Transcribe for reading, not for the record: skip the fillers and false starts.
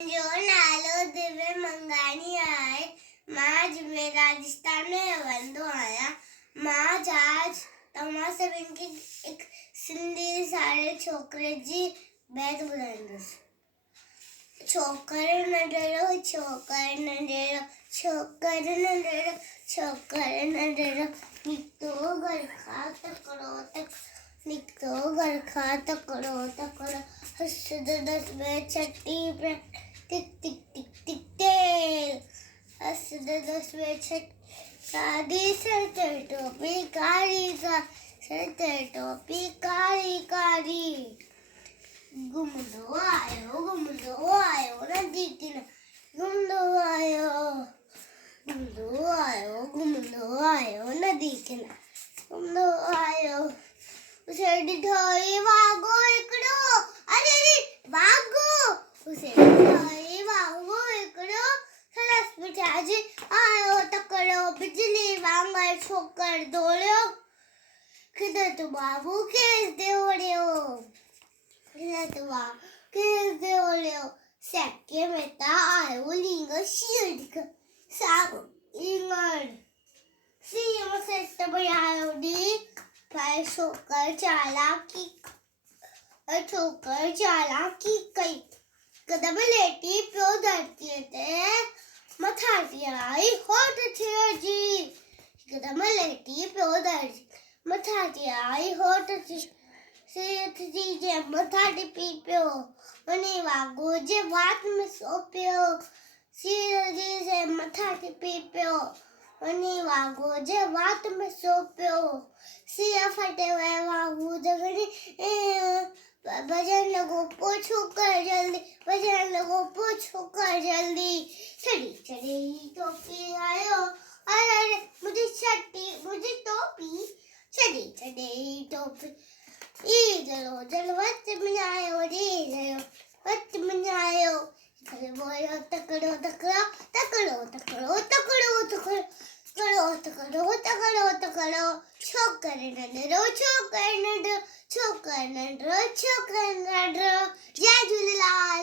जो नालो दिव्य मंगानी आहे। मां अजमेर राजस्थान में रहंदो आहियां। मां आज तव्हां सभिनि खे हिकु सिंधी सारे छोकिरे जी बैत ॿुधाईंदुसि। छोकर नंढड़ो छोकर नंढड़ो छोकर नंढड़ो छोकर नंढड़ो निकितो घर खां तकिड़ो निकितो घर खां तकिड़ो तकिड़ो हसद दस में छटी पे टिक टिक टिक टिक टेल हसद दस में छट काली सर ते टोपी काली का सर ते टोपी काली काली घुमंदो आयो नदी किनारे घुमंदो आयो नदी किनारे घुमंदो आयो उसे ॾिठोई वाघो हिकिड़ो अरे वाघो उसे ॾिठोई वाघो हिकिड़ो सलस पिछाजी आयो तकिड़ो बिजली वांगुरु छोकर दौड़ियो खिदत बाबू खेस दे ओड़ियो सेके में आयो लिंग शीर्क सागो इंगड़ सीम से आयो डी पर छोकर चालाकी कई कदम लेटी पियो धरती ते मथा आई होठ थिए जी कदम लेटी पियो धरती मथा आई होठ सेठ जी जे मथा टिपी पियो वञी वाघो जे वात में सो पियो सिर जी जे मथा टिपी पियो वञी वाघो जे वात में सो पियो सिर फटे वए वाघो जगड़ी भजन लॻो पोछो कर जल्दी भजन लॻो पोछो कर जल्दी चढ़ी चढ़ी टोपी आयो अरे मुझे टोपी चढ़ी टोपी जलो वत में आयो वत में आयो बोलो तकड़ो तकड़ो तकड़ो तकड़ो तकड़ो तकड़ो तकड़ो तकड़ो तकड़ो तकड़ो छोकर नंढड़ो छोकर नंढड़ो छोकर नंढड़ो छोकर नंढड़ो जय झूलेलाल।